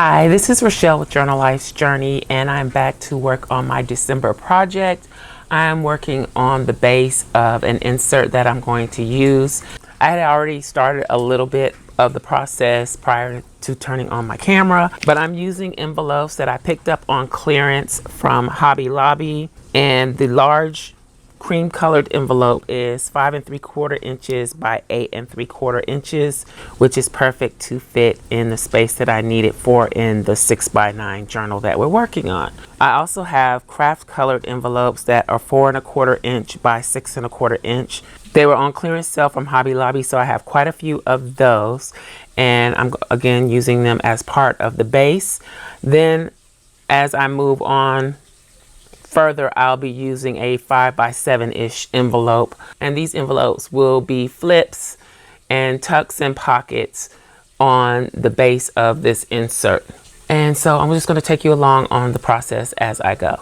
Hi, this is Rachelle with Journal Life's Journey, and I'm back to work on my December project. I'm working on the base of an insert that I'm going to use. I had already started a little bit of the process prior to turning on my camera, but I'm using envelopes that I picked up on clearance from Hobby Lobby, and the large cream colored envelope is 5 3/4 inches by 8 3/4 inches, which is perfect to fit in the space that I need it for in the 6x9 journal that we're working on. I also have craft colored envelopes that are 4 1/4 inch by 6 1/4 inch. They were on clearance sale from Hobby Lobby, so I have quite a few of those, and I'm again using them as part of the base. Then as I move on further, I'll be using a 5x7-ish envelope, and these envelopes will be flips and tucks and pockets on the base of this insert. And so I'm just going to take you along on the process as I go.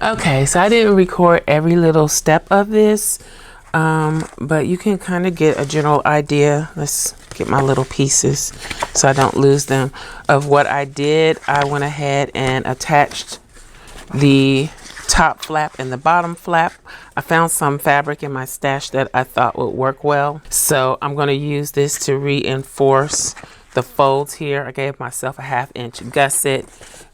Okay, so I didn't record every little step of this, but you can kind of get a general idea. Let's get my little pieces so I don't lose them of what I did. I went ahead and attached the top flap and the bottom flap. I found some fabric in my stash that I thought would work well, so I'm going to use this to reinforce the folds here. I gave myself a 1/2 inch gusset,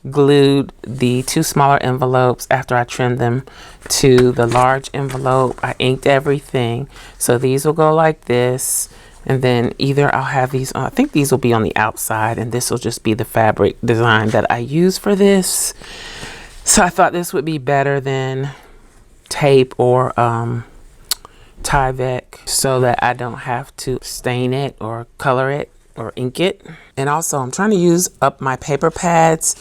glued the 2 smaller envelopes after I trimmed them to the large envelope. I inked everything, so these will go like this, and then either I'll have these on, I think these will be on the outside, and this will just be the fabric design that I use for this. So I thought this would be better than tape or Tyvek, so that I don't have to stain it or color it or ink it. And also I'm trying to use up my paper pads.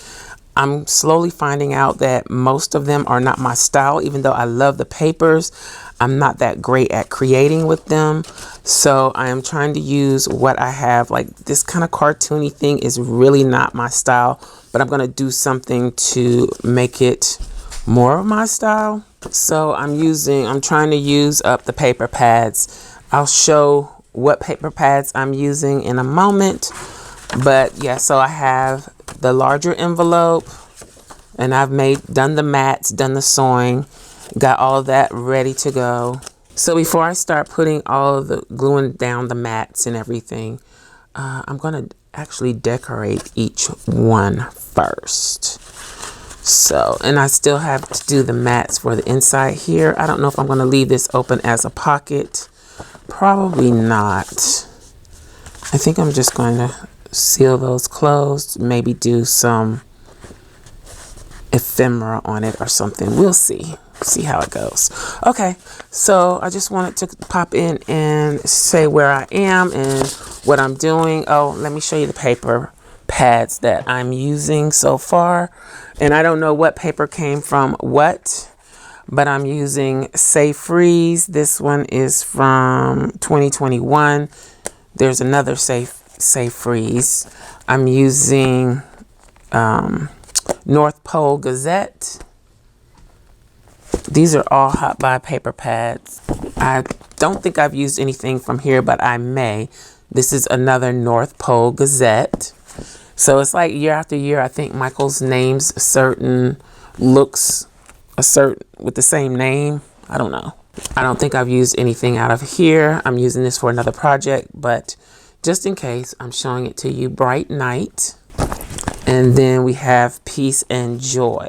I'm slowly finding out that most of them are not my style. Even though I love the papers, I'm not that great at creating with them. So I am trying to use what I have. Like this kind of cartoony thing is really not my style, but I'm going to do something to make it more of my style. So I'm trying to use up the paper pads. I'll show what paper pads I'm using in a moment. But yeah, so I have the larger envelope, and I've done the mats, done the sewing, got all of that ready to go. So before I start putting all of the gluing down the mats and everything, I'm gonna actually decorate each one first. So, and I still have to do the mats for the inside here. I don't know if I'm gonna leave this open as a pocket. Probably not. I think I'm just going to seal those closed, maybe do some ephemera on it or something. We'll see how it goes. Okay, so I just wanted to pop in and say where I am and what I'm doing. Oh, let me show you the paper pads that I'm using so far. And I don't know what paper came from what, but I'm using Safe Freeze. This one is from 2021. There's another Safe Freeze. I'm using North Pole Gazette. These are all hot buy paper pads. I don't think I've used anything from here, but I may. This is another North Pole Gazette. So it's like year after year, I think Michael's names certain looks with the same name. I don't know. I don't think I've used anything out of here. I'm using this for another project, but just in case, I'm showing it to you. Bright Night. And then we have Peace and Joy.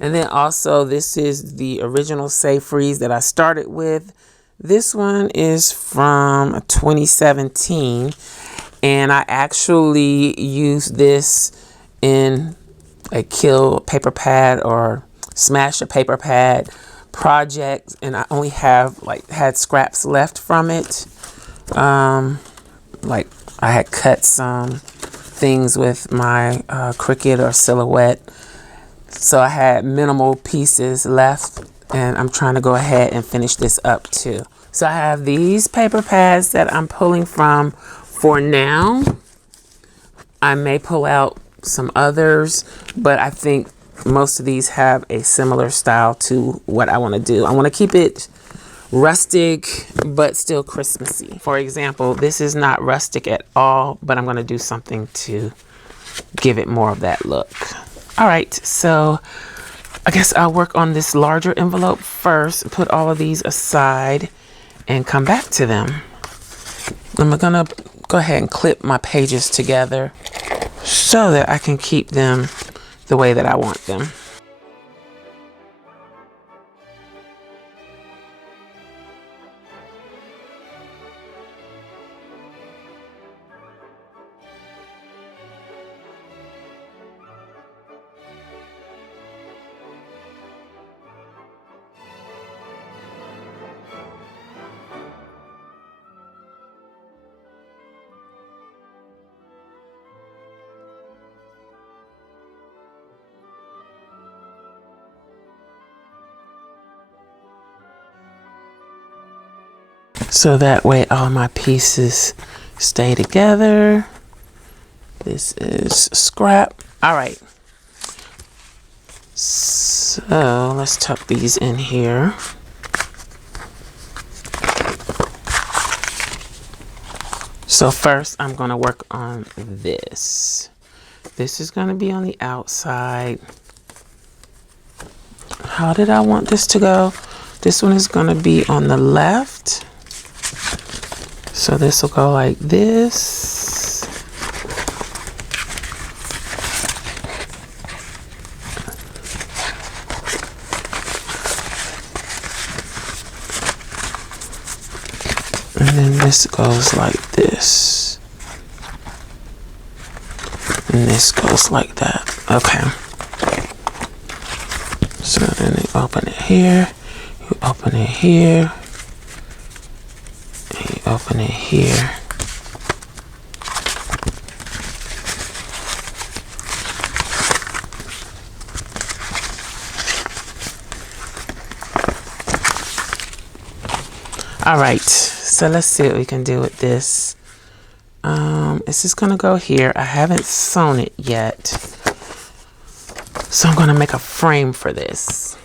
And then also, this is the original Safe Freeze that I started with. This one is from 2017. And I actually used this in a kill paper pad or smash a paper pad project. And I only have had scraps left from it. Like I had cut some things with my Cricut or Silhouette. So I had minimal pieces left, and I'm trying to go ahead and finish this up too. So I have these paper pads that I'm pulling from for now. I may pull out some others, but I think most of these have a similar style to what I want to do. I want to keep it rustic, but still Christmassy. For example, this is not rustic at all, but I'm going to do something to give it more of that look. All right, so I guess I'll work on this larger envelope first, put all of these aside and come back to them. I'm gonna go ahead and clip my pages together so that I can keep them the way that I want them. So that way all my pieces stay together. This is scrap. All right. So let's tuck these in here. So first I'm going to work on this. This is going to be on the outside. How did I want this to go? This one is going to be on the left. So this will go like this. And then this goes like this. And this goes like that. Okay. So then you open it here. You open it here. Open it here. All right, so let's see what we can do with this. It's just gonna go here. I haven't sewn it yet, so I'm gonna make a frame for this.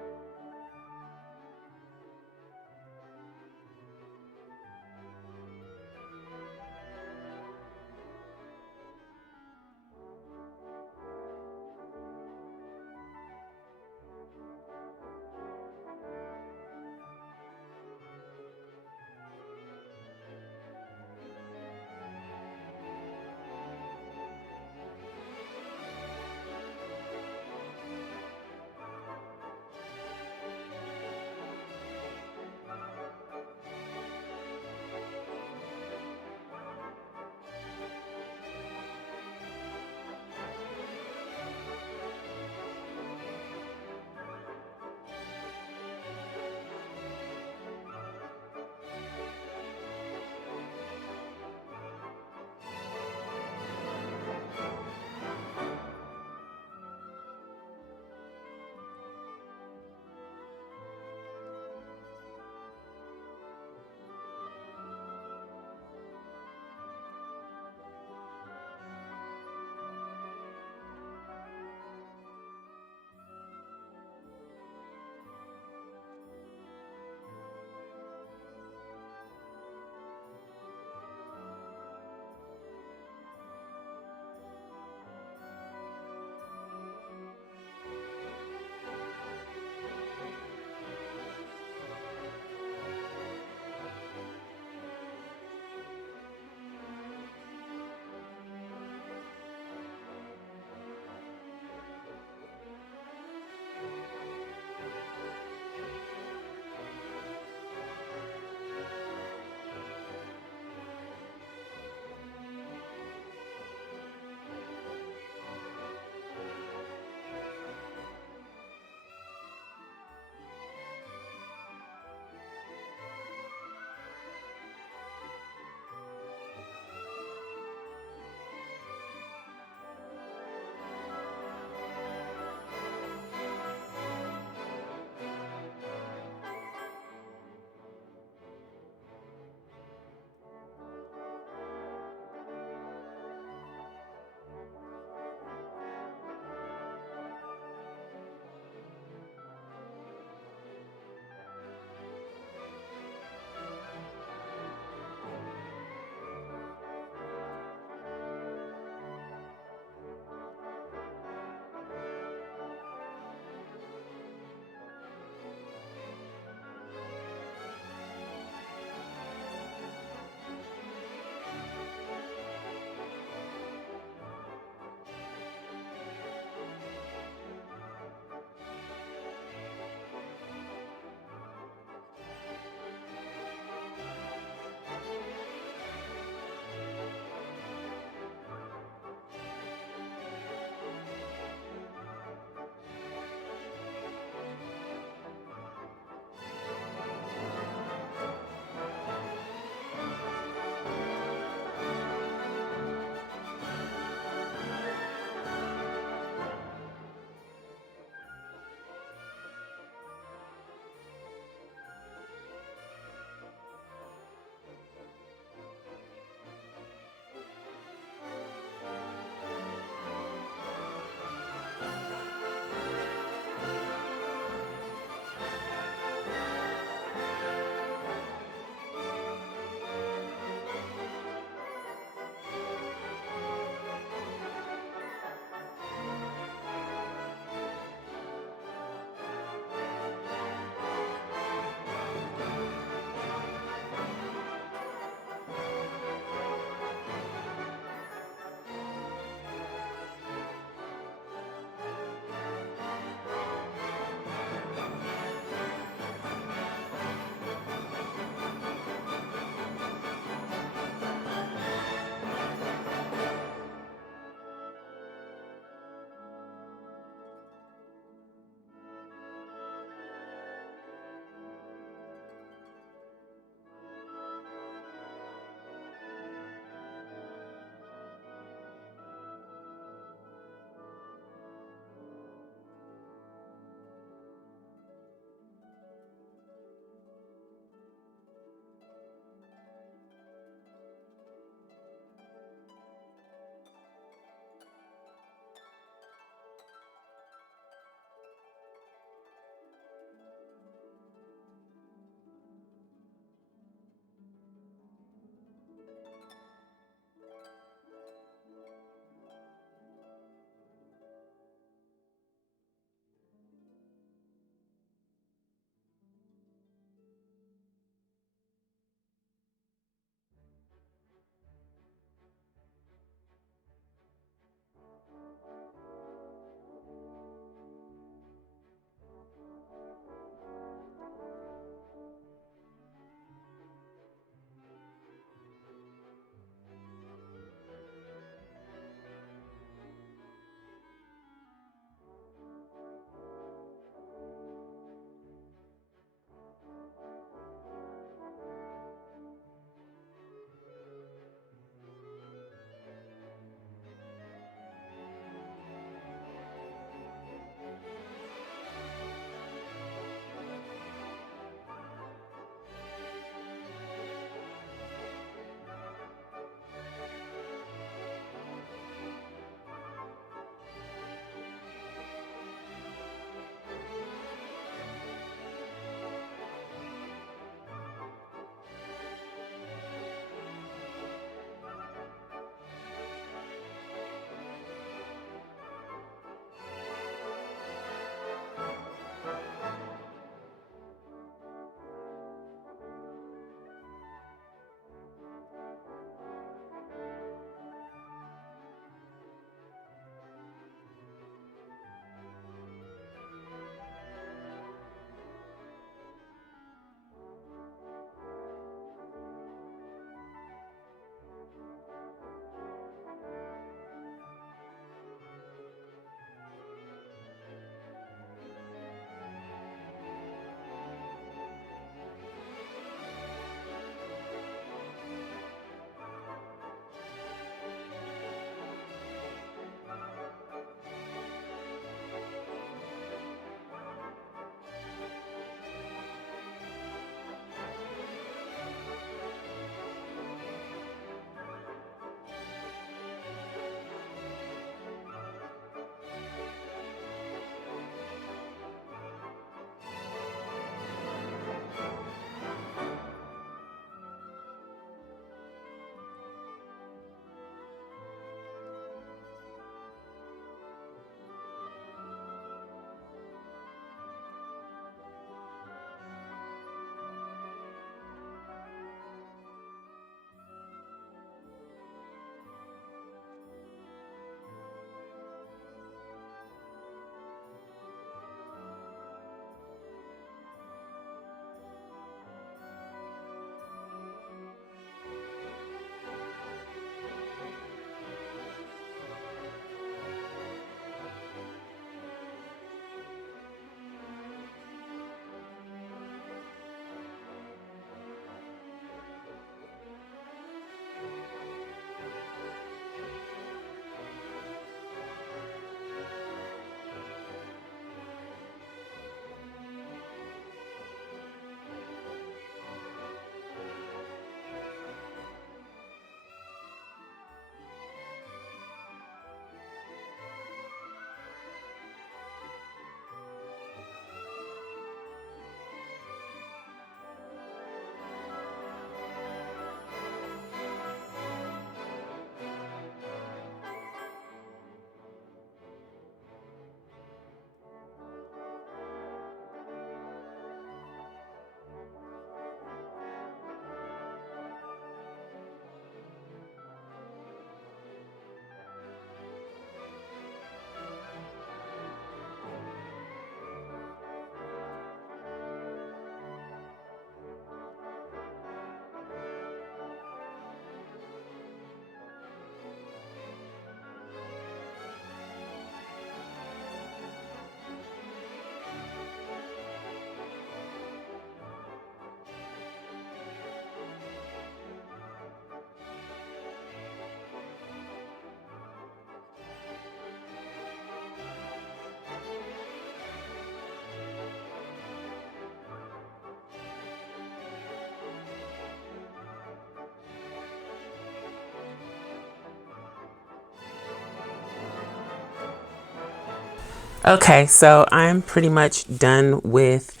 Okay, so I'm pretty much done with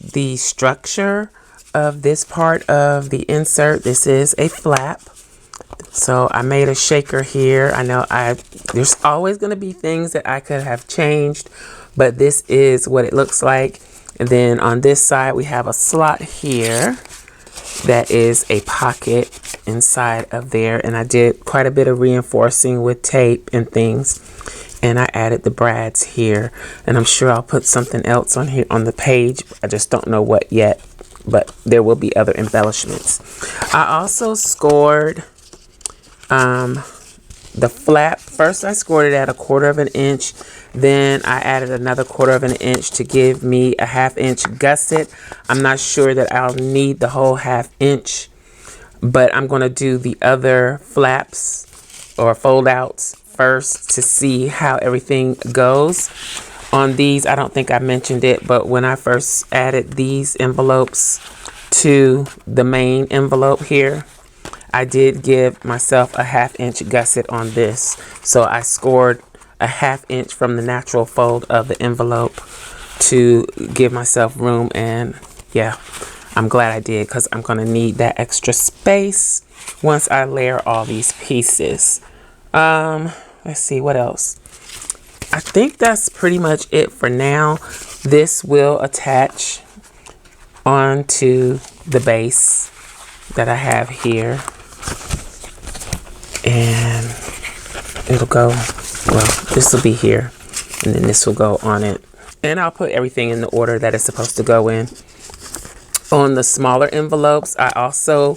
the structure of this part of the insert. This is a flap. So I made a shaker here. I know there's always going to be things that I could have changed, but this is what it looks like. And then on this side, we have a slot here that is a pocket inside of there. And I did quite a bit of reinforcing with tape and things. And I added the brads here. And I'm sure I'll put something else on here on the page. I just don't know what yet, but there will be other embellishments. I also scored the flap. First I scored it at 1/4 of an inch, then I added another 1/4 of an inch to give me a 1/2 inch gusset. I'm not sure that I'll need the whole 1/2 inch, but I'm going to do the other flaps or fold outs first to see how everything goes. On these, I don't think I mentioned it, but when I first added these envelopes to the main envelope here, I did give myself a 1/2 inch gusset on this. So I scored a 1/2 inch from the natural fold of the envelope to give myself room. And yeah, I'm glad I did, because I'm going to need that extra space once I layer all these pieces. Let's see what else. I think that's pretty much it for now. This will attach onto the base that I have here. And it'll go, well, this will be here, and then this will go on it. And I'll put everything in the order that it's supposed to go in. On the smaller envelopes, I also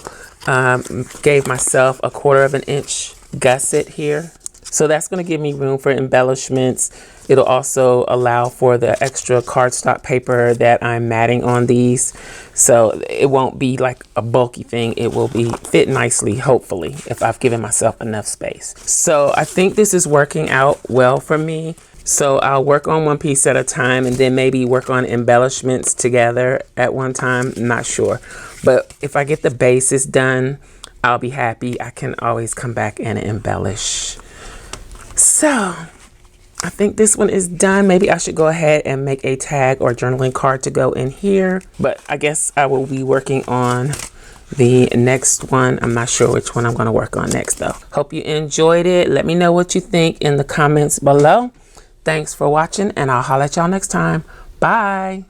gave myself a 1/4 of an inch gusset here. So that's going to give me room for embellishments. It'll also allow for the extra cardstock paper that I'm matting on these. So it won't be like a bulky thing. It will be fit nicely, hopefully, if I've given myself enough space. So I think this is working out well for me. So I'll work on one piece at a time, and then maybe work on embellishments together at one time. I'm not sure. But if I get the bases done, I'll be happy. I can always come back and embellish. So I think this one is done. Maybe I should go ahead and make a tag or journaling card to go in here. But I guess I will be working on the next one. I'm not sure which one I'm going to work on next, though. Hope you enjoyed it. Let me know what you think in the comments below. Thanks for watching, and I'll holler at y'all next time. Bye.